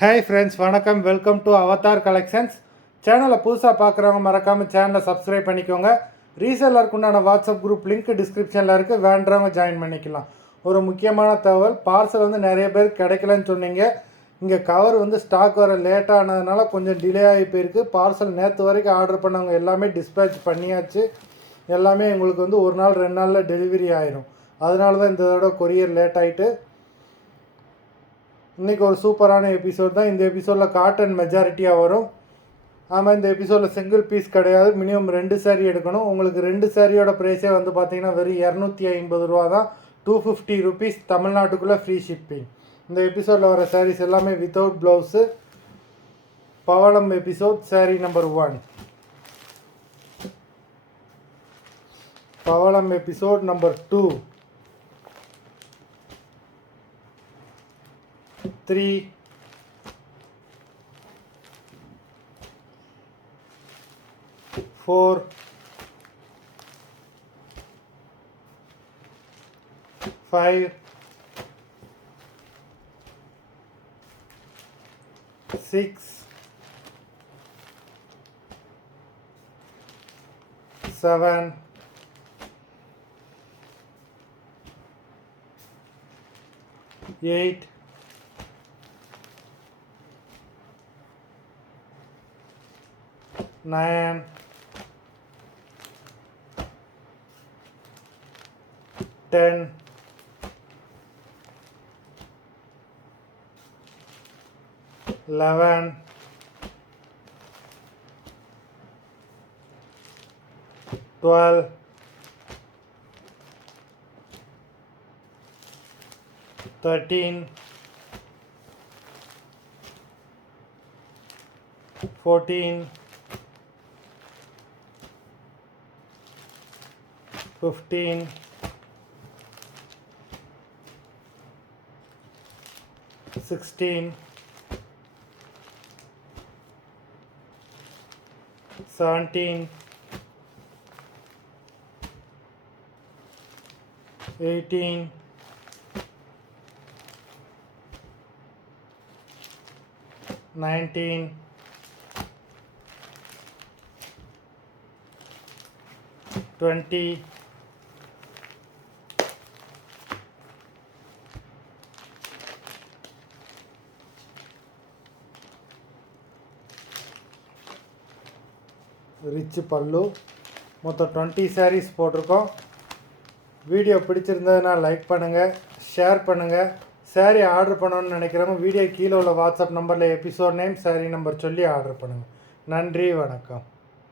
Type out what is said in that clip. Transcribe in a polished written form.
Hi friends, வணக்கம். Welcome to Avatar collections. சேனலை புதுசாக பார்க்குறவங்க மறக்காமல் சேனலை சப்ஸ்கிரைப் பண்ணிக்கோங்க. ரீசெல்லருக்கு உண்டான வாட்ஸ்அப் குரூப் லிங்க் டிஸ்கிரிப்ஷனில் இருக்குது, வேண்டவங்க ஜாயின் பண்ணிக்கலாம். ஒரு முக்கியமான தகவல், பார்சல் வந்து நிறைய பேர் கிடைக்கலன்னு சொன்னீங்க. இங்கே கவர் வந்து ஸ்டாக் வர லேட்டானதுனால கொஞ்சம் டிலே ஆகி போயிருக்கு. பார்சல் நேற்று வரைக்கும் ஆர்டர் பண்ணவங்க எல்லாமே டிஸ்பேச் பண்ணியாச்சு. எல்லாமே உங்களுக்கு வந்து ஒரு நாள் 2 நாளில் டெலிவரி ஆயிரும். அதனால தான் இந்த தடவை கொரியர் லேட் ஆகிட்டு. இன்றைக்கி ஒரு சூப்பரான எபிசோட் தான். இந்த எபிசோடில் காட்டன் மெஜாரிட்டியாக வரும். ஆமாம், இந்த எபிசோடில் சிங்கிள் பீஸ் கிடையாது, மினிமம் 2 சாரீ எடுக்கணும். உங்களுக்கு 2 சாரியோட ப்ரைஸே வந்து பார்த்தீங்கன்னா வெறும் 250 ரூபா தான். 250 ருபீஸ், தமிழ்நாட்டுக்குள்ளே ஃப்ரீ ஷிப்பிங். இந்த எபிசோடில் வர சாரீஸ் எல்லாமே வித்தவுட் ப்ளவுஸு. பவளம் எபிசோட் சாரீ நம்பர் 1. பவளம் எபிசோட் நம்பர் 2, 3, 4, 5, 6, 7, 8, 9, 10, 11, 12, 13, 14, 15, 16, 17, 18, 19, 20, ரிச் பல்லு. மொத்தம் 20 சாரீஸ் போட்டிருக்கோம். வீடியோ பிடிச்சிருந்ததுன்னா லைக் பண்ணுங்கள், ஷேர் பண்ணுங்கள். சாரீ ஆர்டர் பண்ணணும்னு நினைக்கிறவங்க வீடியோ கீழே உள்ள வாட்ஸ்அப் நம்பரில் எபிசோட் நேம், சாரீ நம்பர் சொல்லி ஆர்டர் பண்ணுங்கள். நன்றி, வணக்கம்.